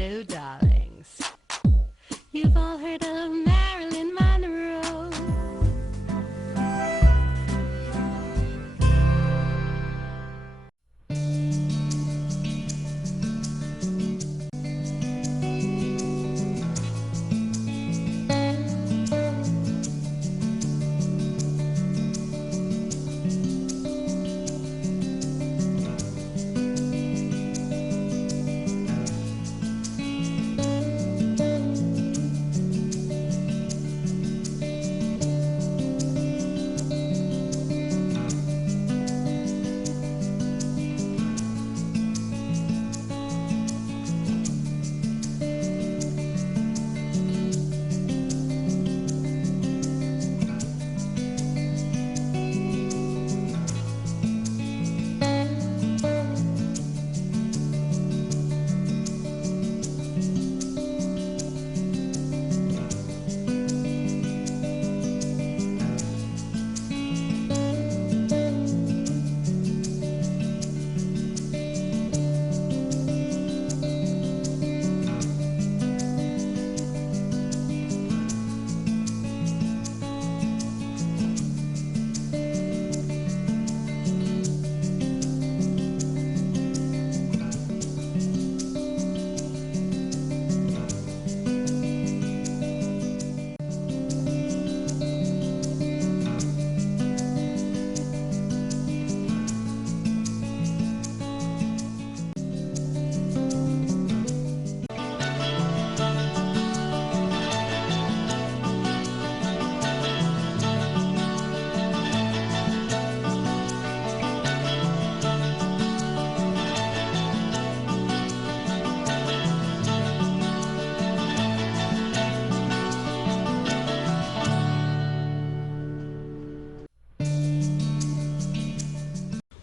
Hello, darlings. You've all heard of Marilyn Monroe.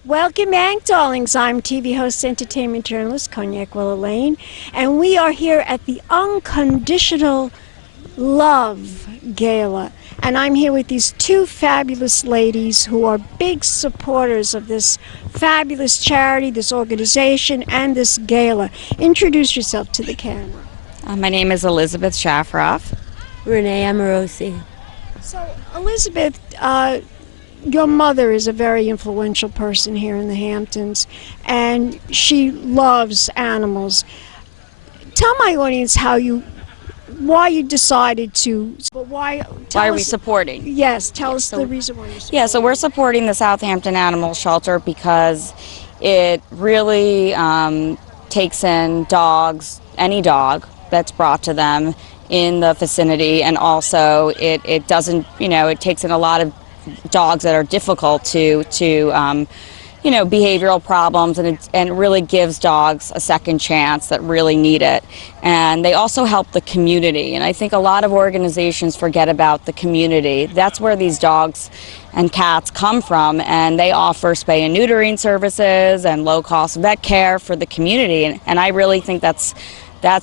Welcome back, darlings. I'm TV host, entertainment journalist, Cognac Lorraine, and we are here at the Unconditional Love Gala. And I'm here with these two fabulous ladies who are big supporters of this fabulous charity, this organization, and this gala. Introduce yourself to the camera. My name is Elizabeth Shafiroff. Renee, Marcy. So, Elizabeth, your mother is a very influential person here in the Hamptons, and she loves animals. Tell my audience why you decided to. Why are we supporting? Yes, tell us the reason why you're supporting. Yeah, so we're supporting the Southampton Animal Shelter because it really takes in dogs, any dog that's brought to them in the vicinity, and also it doesn't, it takes in a lot of dogs that are difficult to behavioral problems, and it really gives dogs a second chance that really need it. And they also help the community, and I think a lot of organizations forget about the community. That's where these dogs and cats come from, and they offer spay and neutering services and low-cost vet care for the community, and I really think that's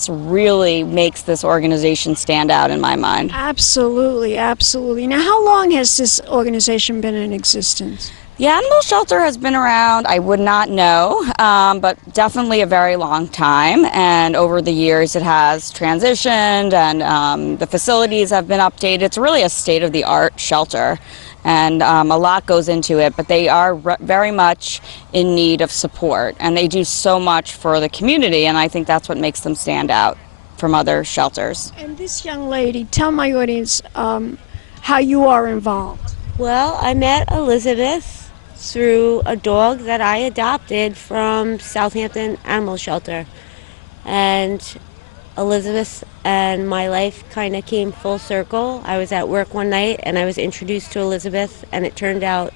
really makes this organization stand out in my mind. Absolutely, absolutely. Now, how long has this organization been in existence? The animal shelter has been around, I would not know, but definitely a very long time. And over the years it has transitioned, and the facilities have been updated. It's really a state-of-the-art shelter, and a lot goes into it, but they are very much in need of support, and they do so much for the community, and I think that's what makes them stand out from other shelters. And this young lady, tell my audience how you are involved. Well, I met Elizabeth through a dog that I adopted from Southampton Animal Shelter, and Elizabeth and my life kind of came full circle. I was at work one night and I was introduced to Elizabeth, and it turned out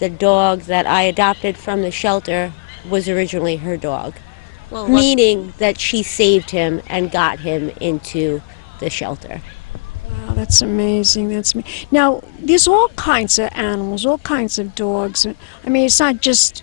the dog that I adopted from the shelter was originally her dog, meaning that she saved him and got him into the shelter. Wow, that's amazing. That's now, there's all kinds of animals, all kinds of dogs. I mean, it's not just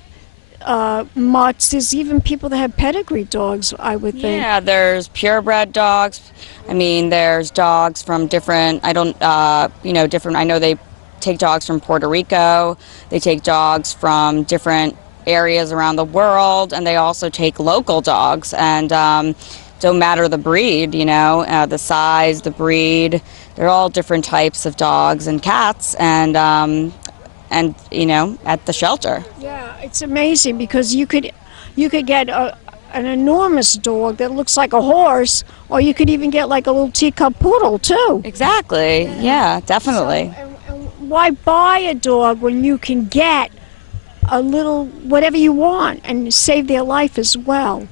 mutts. There's even people that have pedigree dogs, I would think. Yeah, there's purebred dogs. I mean, there's dogs from different, I know they take dogs from Puerto Rico. They take dogs from different areas around the world, and they also take local dogs. And don't matter the breed, the size, the breed. They're all different types of dogs and cats, and at the shelter. Yeah, it's amazing because you could get an enormous dog that looks like a horse, or you could even get like a little teacup poodle too. Exactly. Yeah, definitely. And why buy a dog when you can get a little whatever you want and save their life as well?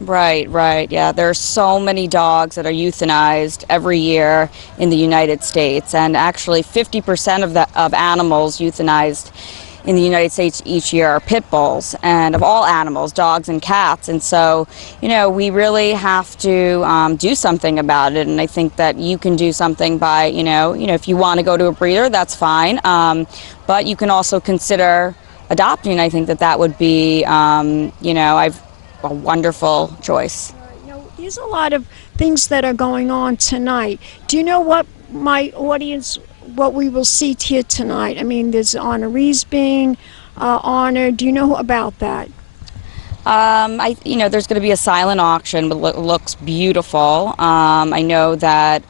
Right. Yeah, there are so many dogs that are euthanized every year in the United States, and actually 50% of animals euthanized in the United States each year are pit bulls, and of all animals, dogs and cats. And so, we really have to do something about it. And I think that you can do something by, if you want to go to a breeder, that's fine. But you can also consider adopting. I think that would be, a wonderful choice. There's a lot of things that are going on tonight. Do you know what my audience, what we will see here tonight? I mean, there's honorees being honored. Do you know about that? There's going to be a silent auction, but it looks beautiful. I know that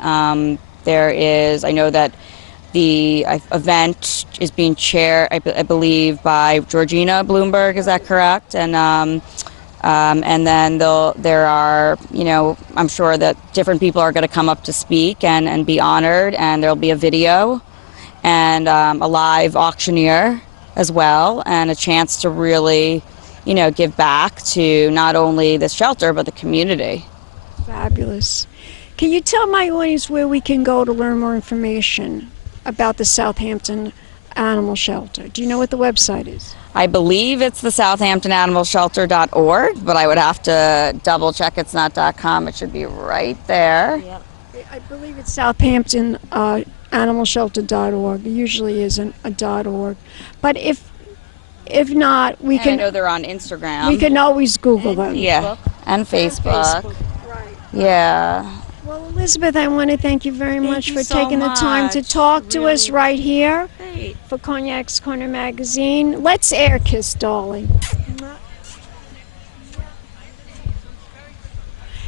the event is being chaired, I believe, by Georgina Bloomberg. Is that correct? And then there are, I'm sure that different people are going to come up to speak and be honored, and there'll be a video and a live auctioneer as well, and a chance to really, give back to not only the shelter but the community. Fabulous. Can you tell my audience where we can go to learn more information about the Southampton Animal Shelter? Do you know what the website is? I believe it's the SouthamptonAnimalShelter.org, but I would have to double check it's not .com. It should be right there. Yep. I believe it's Southampton Animalshelter.org. It usually isn't a .org. But if not, we can. I know they're on Instagram. We can always Google them. Yeah, and Facebook. Right. Yeah. Well, Elizabeth, I want to thank you very much for so taking the time to talk to us right here Great. for Cognac's Corner magazine. Let's air kiss, darling.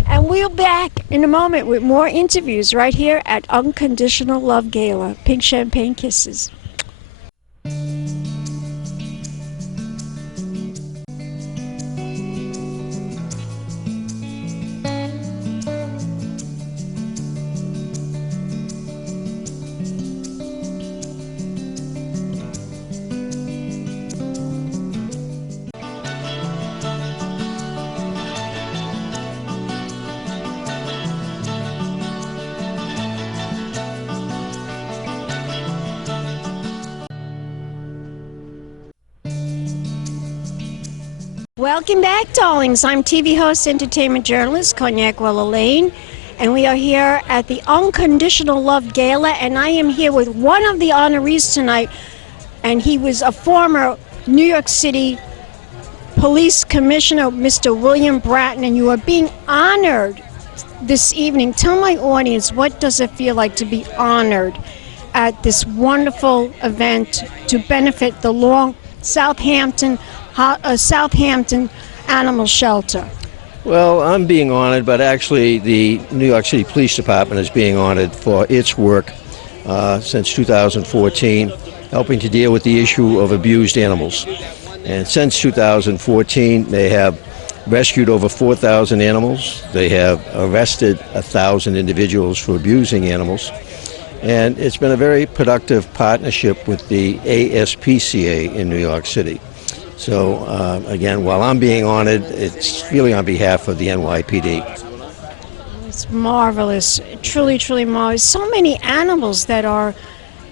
And we'll be back in a moment with more interviews right here at Unconditional Love Gala. Pink champagne kisses. Welcome back, darlings. I'm TV host, entertainment journalist, Cognac Lane, and we are here at the Unconditional Love Gala, and I am here with one of the honorees tonight, and he was a former New York City Police Commissioner, Mr. William Bratton, and you are being honored this evening. Tell my audience, what does it feel like to be honored at this wonderful event to benefit the Southampton Animal Shelter? Well, I'm being honored, but actually the New York City Police Department is being honored for its work since 2014, helping to deal with the issue of abused animals. And since 2014, they have rescued over 4,000 animals. They have arrested 1,000 individuals for abusing animals. And it's been a very productive partnership with the ASPCA in New York City. So, again, while I'm being honored, it's really on behalf of the NYPD. It's marvelous, truly, truly marvelous. So many animals that are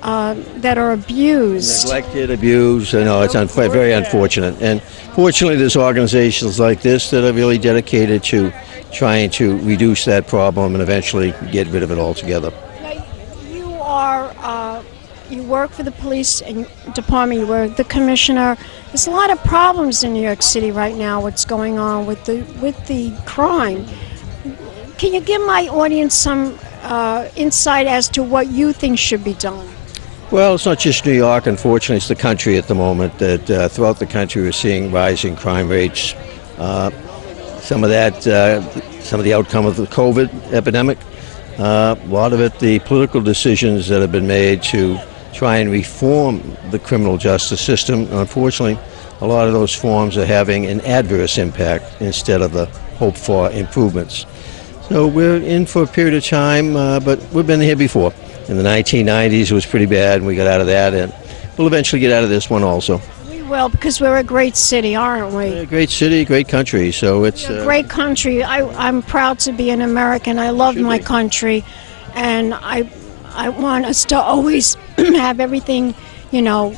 abused. Neglected, abused, it's very unfortunate. And fortunately, there's organizations like this that are really dedicated to trying to reduce that problem and eventually get rid of it altogether. You work for the police department, you were the commissioner. There's a lot of problems in New York City right now, what's going on with the crime. Can you give my audience some insight as to what you think should be done? Well, it's not just New York, unfortunately, it's the country at the moment. That throughout the country we're seeing rising crime rates. some of that, some of the outcome of the COVID epidemic. A lot of it, the political decisions that have been made to try and reform the criminal justice system. Unfortunately, a lot of those forms are having an adverse impact instead of the hope for improvements. So we're in for a period of time, but we've been here before. In the 1990s, it was pretty bad, and we got out of that, and we'll eventually get out of this one also. We will, because we're a great city, aren't we? A great city, great country, so it's... A great country. I'm proud to be an American. I love my country, and I want us to always have everything, you know,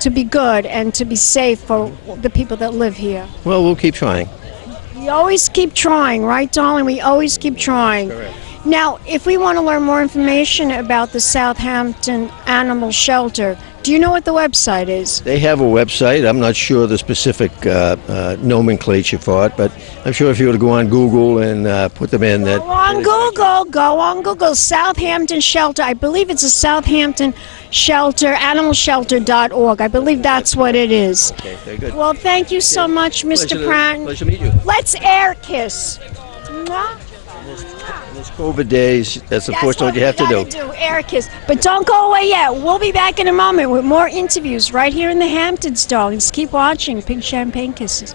to be good and to be safe for the people that live here. Well, we'll keep trying. We always keep trying, right, darling? We always keep trying. Correct. Now, if we want to learn more information about the Southampton Animal Shelter, do you know what the website is? They have a website. I'm not sure the specific nomenclature for it, but I'm sure if you were to go on Google and put them in... Go on Google, Southampton Shelter. I believe it's a Southampton Shelter, animalshelter.org. I believe that's what it is. Okay, very good. Well, thank you so much, Mr. Pratt. Pleasure to meet you. Let's air kiss. Mwah. In these COVID days, that's unfortunately what you have to do. That's what we gotta do, air kiss. But don't go away yet. We'll be back in a moment with more interviews right here in the Hamptons, darlings. Keep watching Pink Champagne Kisses.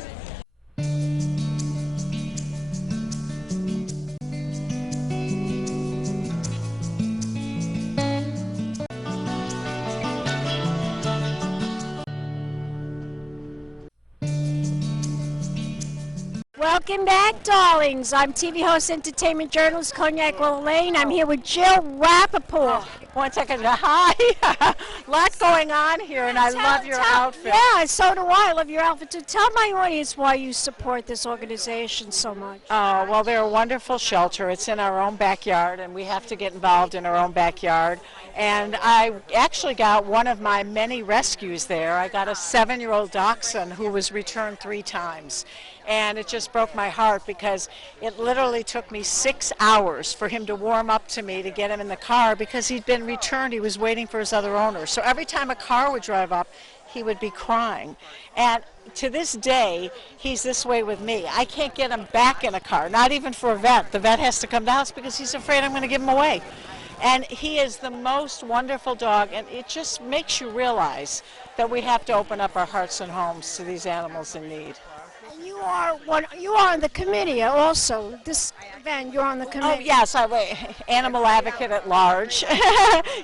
Welcome back, darlings. I'm TV host, entertainment journalist, Cognac Lorraine. I'm here with Jill Rappaport. 1 second. Hi. Lots going on here, and I love your outfit. Yeah, so do I. I love your outfit too. Tell my audience why you support this organization so much. Oh, well, they're a wonderful shelter. It's in our own backyard, and we have to get involved in our own backyard. And I actually got one of my many rescues there. I got a 7-year-old dachshund who was returned 3 times. And it just broke my heart because it literally took me 6 hours for him to warm up to me to get him in the car because he'd been returned. He was waiting for his other owner. So every time a car would drive up, he would be crying. And to this day, he's this way with me. I can't get him back in a car, not even for a vet. The vet has to come to the house because he's afraid I'm going to give him away. And he is the most wonderful dog, and it just makes you realize that we have to open up our hearts and homes to these animals in need. You are on the committee also. This event, you're on the committee. Oh yes, I'm an animal advocate at large.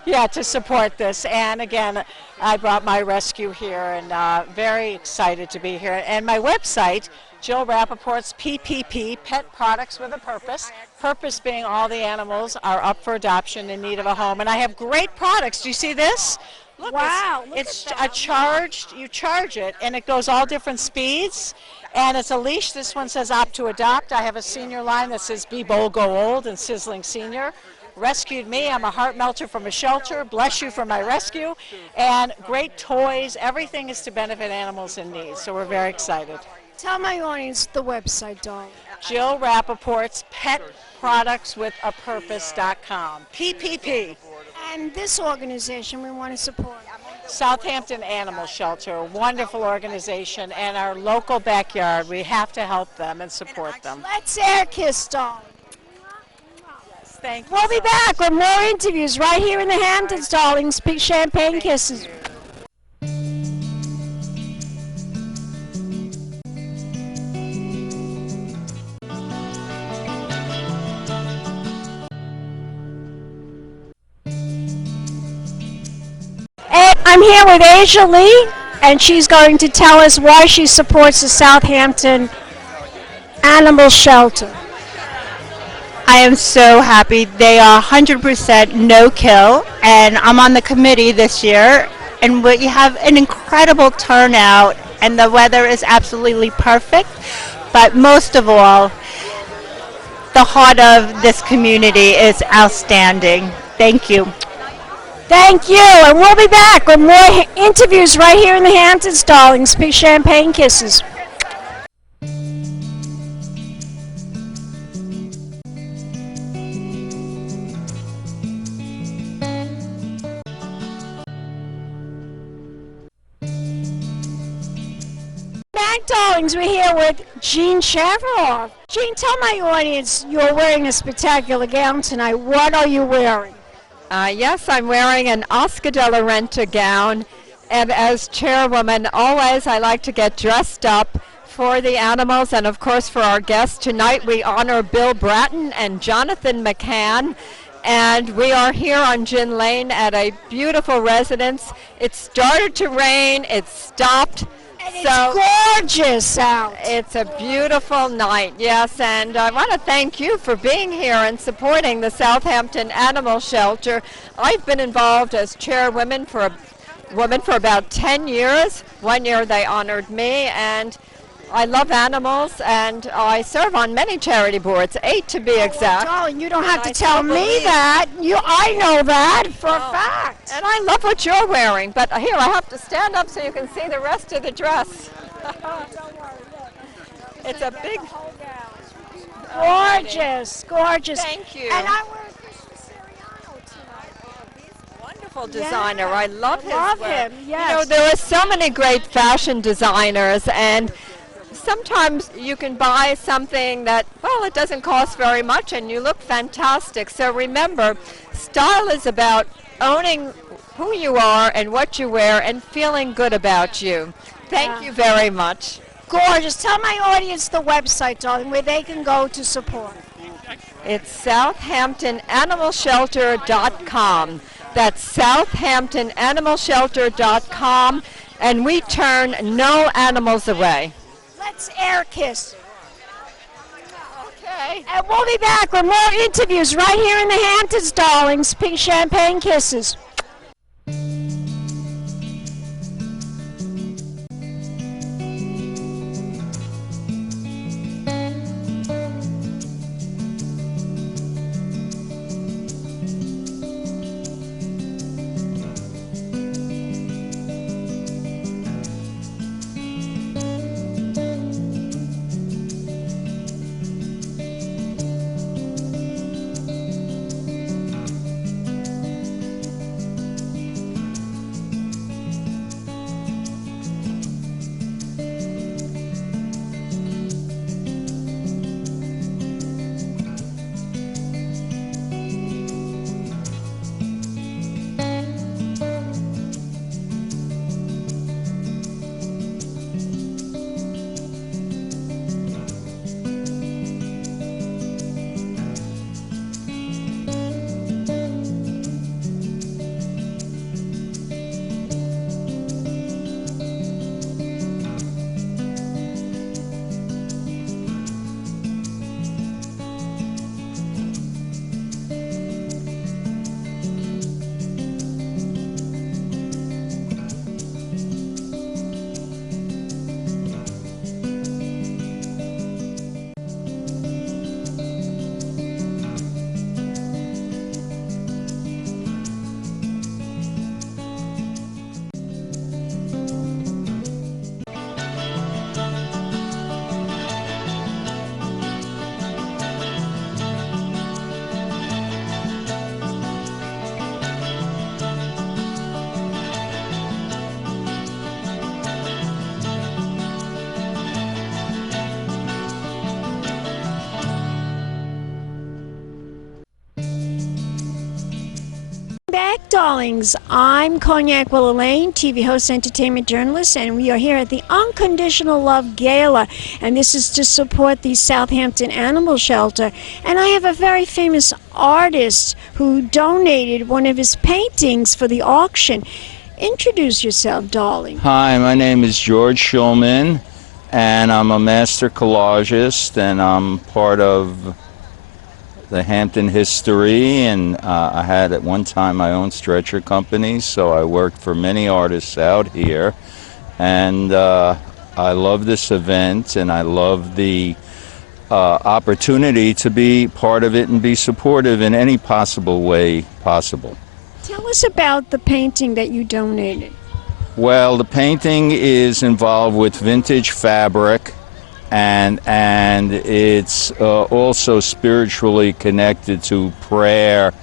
Yeah, to support this. And again, I brought my rescue here, and very excited to be here. And my website, Jill Rappaport's PPP, Pet Products with a Purpose. Purpose being all the animals are up for adoption in need of a home. And I have great products. Do you see this? Look, wow, it's a charged, you charge it, and it goes all different speeds. And it's a leash. This one says opt to adopt. I have a senior line that says be bold, go old, and sizzling senior. Rescued me. I'm a heart melter from a shelter. Bless you for my rescue. And great toys. Everything is to benefit animals in need. So we're very excited. Tell my audience the website, darling. Jill Rappaport's PetProductsWithAPurpose.com. PPP. And this organization we want to support. Southampton Animal Shelter, a wonderful organization, and our local backyard. We have to help them and support them. Let's air kiss, darling. Yes, thank you. We'll be back with more interviews right here in the Hamptons, darlings. Big champagne kisses. I'm here with Asia Lee, and she's going to tell us why she supports the Southampton Animal Shelter. I am so happy. They are 100% no-kill, and I'm on the committee this year, and we have an incredible turnout, and the weather is absolutely perfect. But most of all, the heart of this community is outstanding. Thank you. Thank you, and we'll be back with more interviews right here in the Hamptons, darlings. Big champagne kisses. Back, darlings. darlings, we're here with Jean Shafiroff. Jean, tell my audience you're wearing a spectacular gown tonight. What are you wearing? Yes, I'm wearing an Oscar de la Renta gown, and as chairwoman, always I like to get dressed up for the animals and, of course, for our guests. Tonight we honor Bill Bratton and Jonathan McCann, and we are here on Gin Lane at a beautiful residence. It started to rain, it stopped. And it's gorgeous out. It's a beautiful night, yes, and I want to thank you for being here and supporting the Southampton Animal Shelter. I've been involved as chairwoman for about 10 years. 1 year they honored me, and I love animals, and I serve on many charity boards, 8 to be exact. Well, darling, you don't have to tell me that. I know that for a fact. And I love what you're wearing, but here I have to stand up so you can see the rest of the dress. It's a big... Gorgeous, gorgeous. Thank you. And I'm wearing Christmas Siriano tonight. Wonderful designer. I love his love work. him, yes. You know, there are so many great fashion designers, and sometimes you can buy something that, well, it doesn't cost very much and you look fantastic. So remember, style is about owning who you are and what you wear and feeling good about you. Thank you very much. Gorgeous. Tell my audience the website, darling, where they can go to support. It's SouthamptonAnimalShelter.com. That's SouthamptonAnimalShelter.com, and we turn no animals away. Let's air kiss. Okay. And we'll be back with more interviews right here in the Hamptons, darlings. Pink champagne kisses. Back, darlings. I'm Cognac Lorraine, TV host, entertainment journalist, and we are here at the Unconditional Love Gala, and this is to support the Southampton Animal Shelter. And I have a very famous artist who donated one of his paintings for the auction. Introduce yourself, darling. Hi, my name is George Schulman, and I'm a master collagist, and I'm part of the Hampton history, and I had at one time my own stretcher company, so I worked for many artists out here, and I love this event, and I love the opportunity to be part of it and be supportive in any possible way possible. Tell us about the painting that you donated. Well, the painting is involved with vintage fabric, and it's also spiritually connected to prayer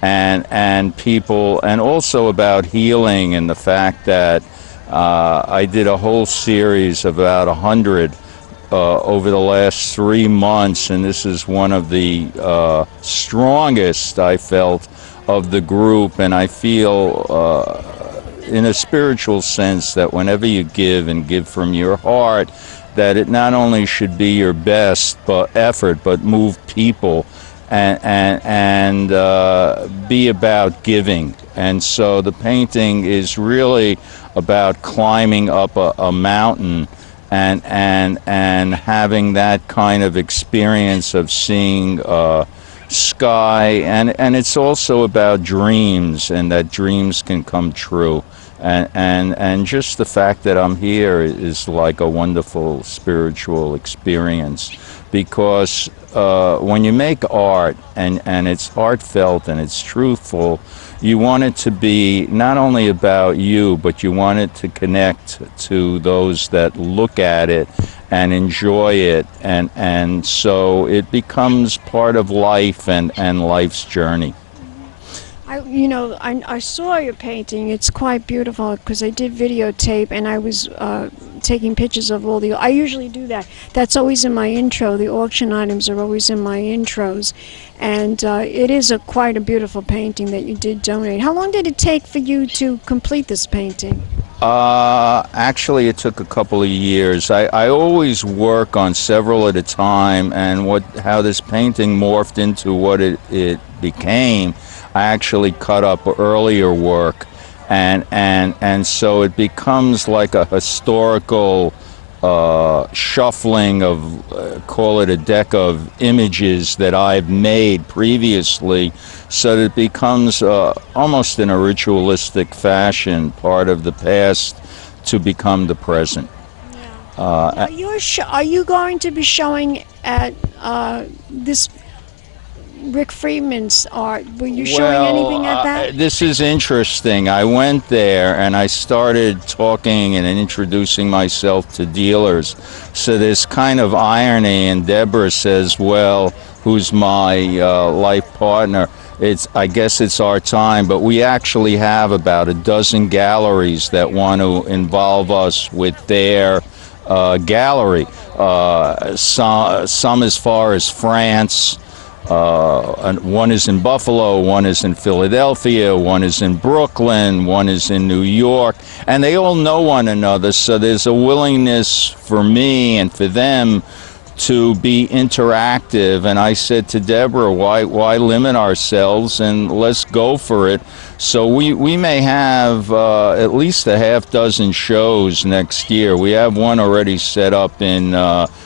and people, and also about healing, and the fact that I did a whole series of about 100 over the last 3 months, and this is one of the strongest I felt of the group, and I feel in a spiritual sense that whenever you give and give from your heart, that it not only should be your best effort, but move people and be about giving. And so the painting is really about climbing up a mountain and having that kind of experience of seeing sky, and it's also about dreams, and that dreams can come true. And just the fact that I'm here is like a wonderful spiritual experience, because when you make art and it's heartfelt and it's truthful, you want it to be not only about you, but you want it to connect to those that look at it and enjoy it, and so it becomes part of life and life's journey. I saw your painting. It's quite beautiful because I did videotape and I was taking pictures of all the... I usually do that. That's always in my intro. The auction items are always in my intros. And it is quite a beautiful painting that you did donate. How long did it take for you to complete this painting? Actually, it took a couple of years. I always work on several at a time, and how this painting morphed into what it became, I actually cut up earlier work, and so it becomes like a historical shuffling of, call it a deck of images that I've made previously, so that it becomes almost in a ritualistic fashion, part of the past to become the present. Are you going to be showing at this Rick Freedman's art? Were you showing anything at that? This is interesting. I went there and I started talking and introducing myself to dealers. So there's kind of irony, and Deborah says, well, who's my life partner? I guess it's our time, but we actually have about a dozen galleries that want to involve us with their gallery. Some as far as France. One is in Buffalo, one is in Philadelphia, one is in Brooklyn, one is in New York, and they all know one another, so there's a willingness for me and for them to be interactive. And I said to Deborah, why limit ourselves, and let's go for it. So we may have at least a half dozen shows next year. We have one already set up in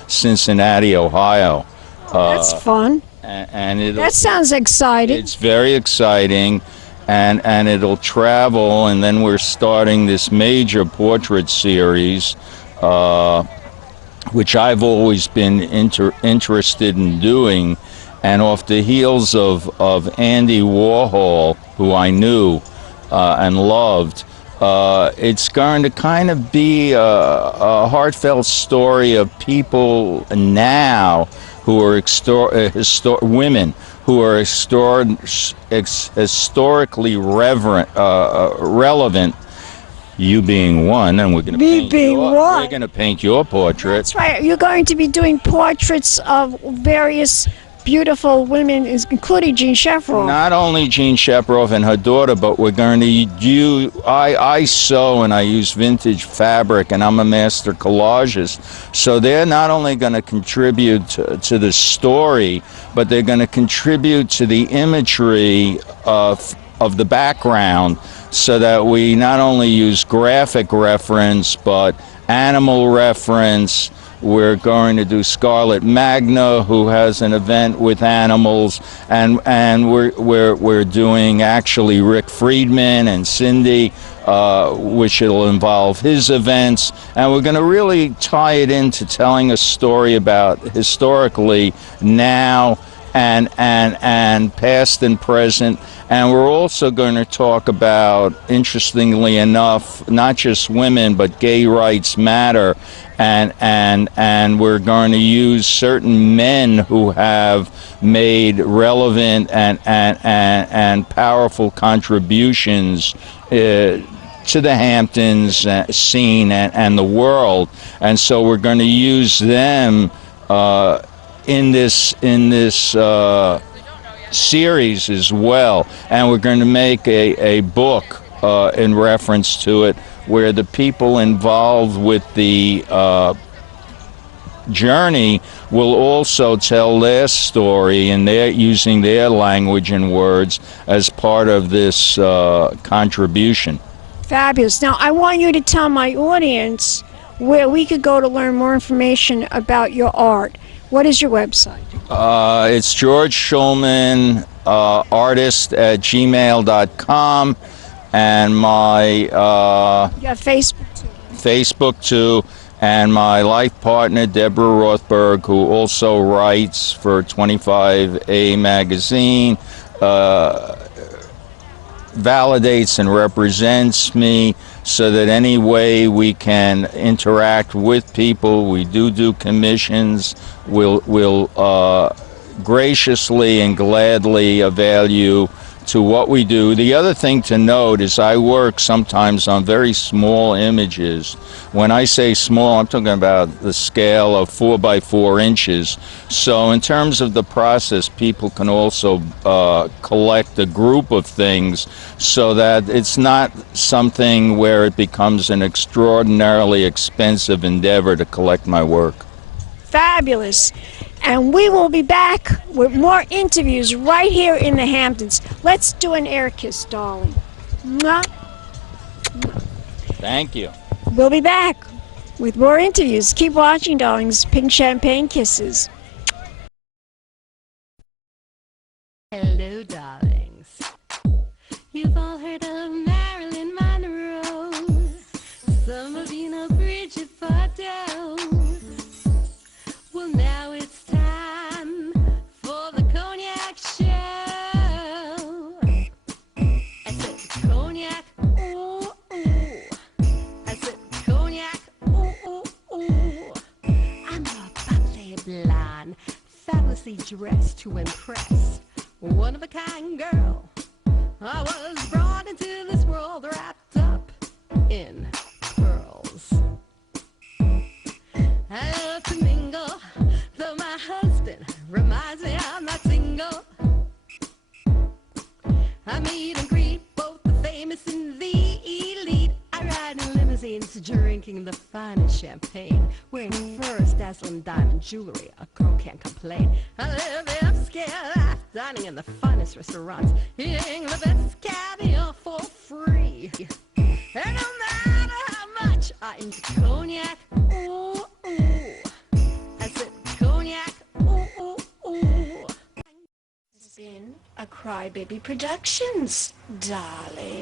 Cincinnati, Ohio. That's fun. And that sounds exciting. It's very exciting, and it'll travel, and then we're starting this major portrait series, which I've always been interested in doing, and off the heels of Andy Warhol, who I knew and loved, it's going to kind of be a heartfelt story of people now who are women who are historically relevant. You being one, and we're going to paint your portrait. That's right. You're going to be doing portraits of various beautiful women, including Jean Shafiroff. Not only Jean Shafiroff and her daughter, but we're going to do. I sew and I use vintage fabric, and I'm a master collagist. So they're not only going to contribute to the story, but they're going to contribute to the imagery of the background, so that we not only use graphic reference but animal reference. We're going to do Scarlett Magna, who has an event with animals, and we're doing actually Rick Freedman and Cindy, which will involve his events, and we're going to really tie it into telling a story about historically now and past and present. And we're also going to talk about, interestingly enough, not just women, but gay rights matter. And we're going to use certain men who have made relevant and powerful contributions to the Hamptons scene and the world, and so we're going to use them in this series as well, and we're going to make a book in reference to it, where the people involved with the journey will also tell their story, and they're using their language and words as part of this contribution. Fabulous. Now, I want you to tell my audience where we could go to learn more information about your art. What is your website? It's George Schulman, artist at gmail.com, and my You have Facebook too. Facebook too, and my life partner Deborah Rothberg, who also writes for 25A magazine, validates and represents me so that any way we can interact with people. We do commissions. We'll graciously and gladly avail you to what we do. The other thing to note is I work sometimes on very small images. When I say small, I'm talking about the scale of 4 by 4 inches. So in terms of the process, people can also collect a group of things so that it's not something where it becomes an extraordinarily expensive endeavor to collect my work. Fabulous. And we will be back with more interviews right here in the Hamptons. Let's do an air kiss, darling. Mwah. Thank you. We'll be back with more interviews. Keep watching, darlings. Pink champagne kisses. Hello, darlings. You've all heard of Marilyn Monroe. Some of you know Brigid Bertello. Well, now it's time for the Cognac Shell. I said cognac, ooh, ooh. I said cognac, ooh, ooh, ooh. I'm a bubbly blonde, fabulously dressed to impress. One of a kind girl. I was brought into this world wrapped up in pearls. I love to mingle, though my husband reminds me I'm not single. I meet and greet both the famous and the elite. I ride in limousines, drinking the finest champagne, wearing furs, dazzling diamond jewelry. A girl can't complain. I live the upscale life, dining in the finest restaurants, eating the best caviar for free. And no matter how much I into cognac, ooh, ooh. I said cognac, ooh, ooh, ooh. This has been a Crybaby Productions, darling.